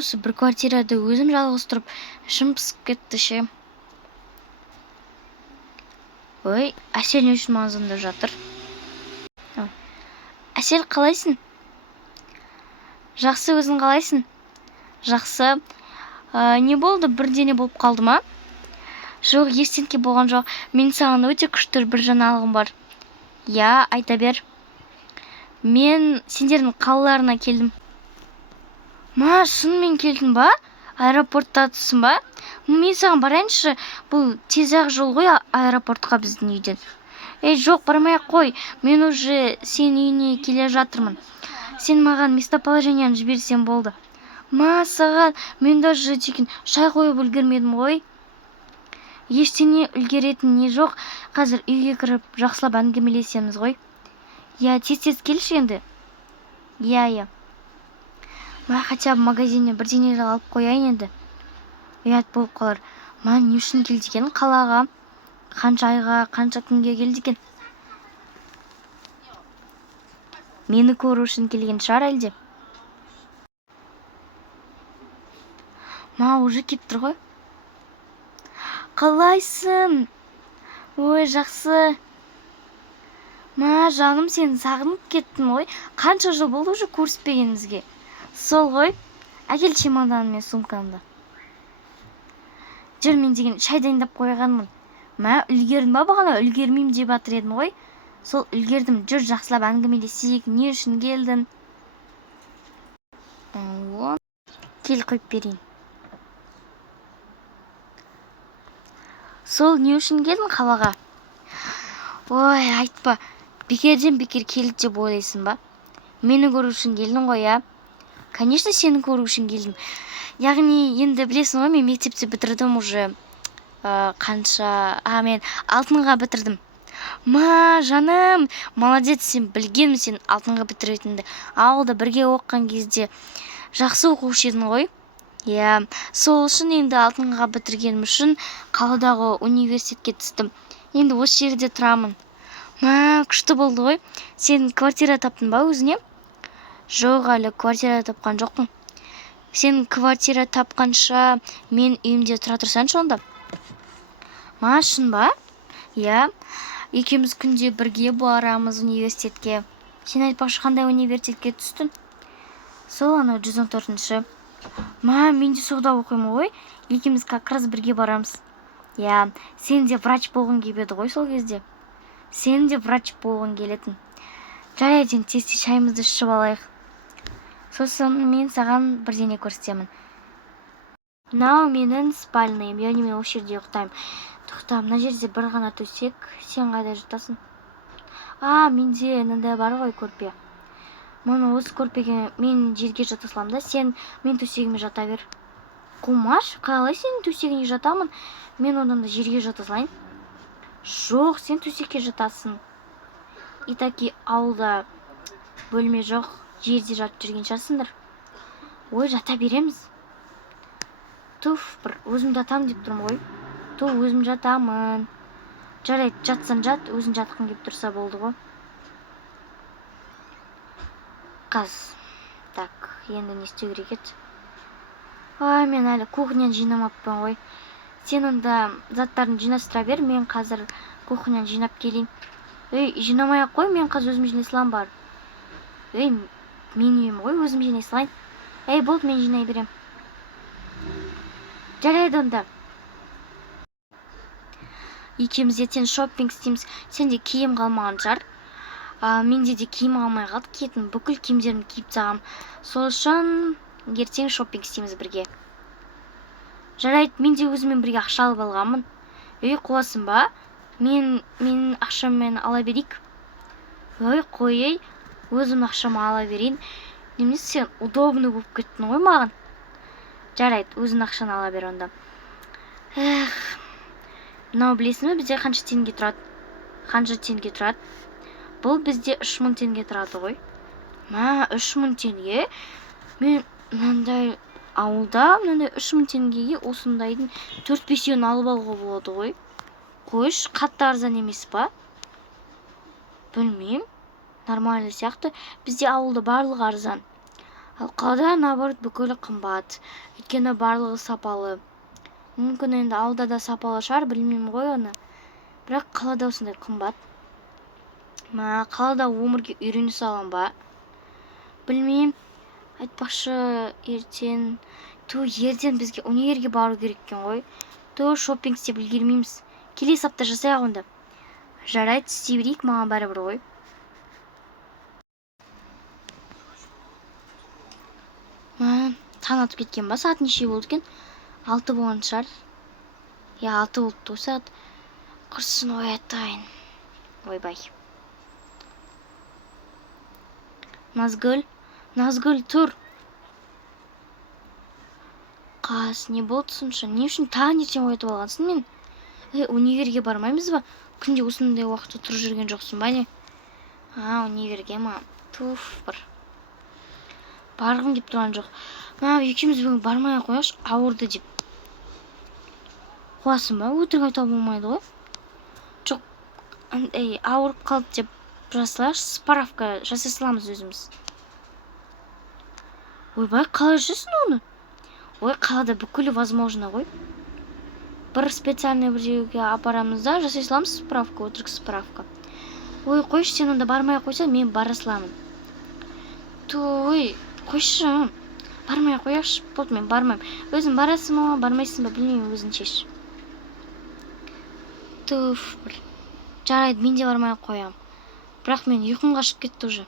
осы бір квартирада өзім жалғыз тұрып, ішім пысып кетті ше. Ой, Әсел не үшін маған звондап жатыр? Әсел, қалайсың? Жақсы, өзің қалайсың? Жақсы. Не болды, бірдеңе болып қалды ма? Жоқ, ештеңе болған жоқ. Мен саған өте күшті бір жаңалығым бар. Я, айта бер. Мен сендердің қалаларына келдім. Ма, шынымен келдің ба? Аэропорттасың ба? Мен саған барайыншы, бұл тез-ақ жол ғой аэропортқа біздің үйден. Жоқ, бармай-ақ қой. Мен уже сен үйіне келе жатырмын. Сен маған местоположениені жіберсең болды. Ма, саған мен даже деген шай қойып үлгермедім ғой. Ештеңе үлгеретін не жоқ. Қазір үйге кіріп жақсылап әңгімелесеміз ғой. Я, тез-тез келші енді. Я. Ма, хотя бы магазинне бірдеңе алып қояйын енді. Ұят болып қалар. Ма, не үшін келді екен қалаға? Қанша айға, қанша күнге келді екен? Мені көру үшін келген шығар әлде? Ма, уже кеп тұр ғой. Қалайсың? Ой, жақсы. Ма, жаным, сені сағынып кеттім ғой. Қанша жыл болды уже көріспегенімізге. Сол ғой. Әкел чемоданым мен сумкамды. Жүр, мен деген шай дайындап қойғанмын. Ма, үлгердің ба бағана? Үлгермеймін деп жатыр едім ғой. Сол үлгердім. Жүр, жақсылап әңгімелесейік. Не үшін келдің? Кел, қойып берейін. Сол не үшін келдің қалаға? Ой, айтпа. Бекерден бекер келді деп ойлайсың ба? Мені көру үшін келдің ғой, я? Конечно, сені көру үшін келдім. Яғни, енді білесің ғой, мен мектепте бітірдім уже. Қанша... мен алтынға бітірдім. Ма, жаным, молодец, сен білгенмін сен алтынға бітіретінді. Ауылда бірге оқыған кезде жақсы оқушы едің ғой. Я, сол үшін енді алтынға бітіргенім үшін қаладағы университетке түстім. Енді осы жерде тұрамын. Ма, күшті болды ғой. Сен квартира таптың ба өзіне? Жоқ, әлі квартира тапқан жоқпын. Сен квартира тапқанша мен үйімде тұра тұрсаншы онда? Ма, шын ба? Я, екеуміз күнде бірге барамыз университетке. Сен айтпақшы қандай университетке түстің? Сол анау 114-ші. Ма, мен де соғда оқимын ғой. Екеуміз как раз бірге барамыз. Я, сен де врач болғың келеді ғой сол кезде. Сен де врач болғың келетін. Жарайды, тез-тез шайымызды ішіп алайық. Сосын мен саған бірдеңе көрсетемін. Мынау менің спальныйым. Яғни мен осы жерде ұйықтаймын. Тоқта, мына жерде бір ғана төсек. Сен қайда жатасың? Менде мынандай бар ғой көрпе. Мұны осы көрпеге мен жерге жата саламын да, сен мен төсегіме жата бер. Қумаш, қалай сенің төсегіне жатамын? Мен одан да жерге жата салайын. Жоқ, сен төсекке жатасың. И таки ауылда бөлме жоқ, жерде жатып жүрген шығарсыңдар. Ой, жата береміз. Туф, бір өзім жатам деп тұрмын ғой. Өзім жатамын. Жарайды, жатсан жат, өзің жатқың келіп тұрса болды ғой. Қаз. Так, енді не істеу керек еді? Мен әлі кухняны жинамаппын ғой. Сен онда заттарын жинастыра бер, мен қазір кухняны жинап келейін. Жинамай-ақ қой, мен қазір өзім жинай салам бар. Мен үйім ғой, өзім жинай салайын. Болды, мен жинай берем. Жарайды онда. Екеуміз ертең шоппинг істейміз. Сенде киім қалмаған шығар. Менде де киім қалмай қалды, киетін бүкіл киімдерімді киіп тастағам. Сол үшін ертең шоппинг істейміз бірге. Жарайды, мен де өзімен бірге ақша алып алғанмын. Қуасың ба? Мен ақшаммен ала берейік. Қой, өзім ақшамы ала берейін. Немесе сен удобны болып кеттің ғой маған. Жарайды, өзің ақшаны ала бер онда. Мынау білесің бе, бізде қанша теңге тұрады? Қанша теңге тұрады? Бұл бізде 3000 теңге тұрады ғой. 3000 теңге? Мен мынандай ауылда, мынандай 3000 теңгеге осындайдың 4-5-еуін алып алуға болады ғой. Қойш, қатты арзан емес па? Білмеймін. Нормально сияқты. Бізде ауылда барлығы арзан. Ал қалада наоборот бүкілі қымбат. Өйткені барлығы сапалы. Мүмкін енді ауылда да сапалы шығар, білмеймін ғой оны. Бірақ қалада осындай қымбат. Қалада өмірге үйрене салам ба? Білмеймін. Айтпақшы ертең бізге универге бару керек екен ғой. Шоппинг істеп үлгермейміз. Келесі апта жасайық онда. Жарайды, істей берейік, маған бәрібір ғой. Таң атып кеткен ба? Сағат неше болды екен? 6 болған шығар. 6 болыпты ғой сағат. Құрсын оятайын. Ойбай. Назгүл, тұр. Қас, не болды сонша? Не үшін таң ертең оятып алғансың мен? Универге бармаймыз ба? Күнде осындай уақытта тұрып жүрген жоқсың ба не? Универге ма? Бір. Барғым деп тұрған жоқ. Екеуміз бүгін бармай қояш, ауырды деп. Қуасың ба? Өтірік айта болмайды ғой. Жоқ, ауырып қалды деп жасалаш, справка жасай саламыз өзіміз. Ойбай, қалай жүрсің оны? Қалада бүкілі возможно ғой. Бір специальный бір жерге апарамыз да, жасай саламыз справка, өтірік справка. Қойшы, сен онда бармай қойса, мен бара саламын. Қойшы, бармай қояш, болды, мен бармайм. Өзің барасың ба, бармайсың ба, білмеймін, өзің шеш. Бір. Жарайды, мен де бармай қоям. Бірақ мен ұйқым қашып кетті уже.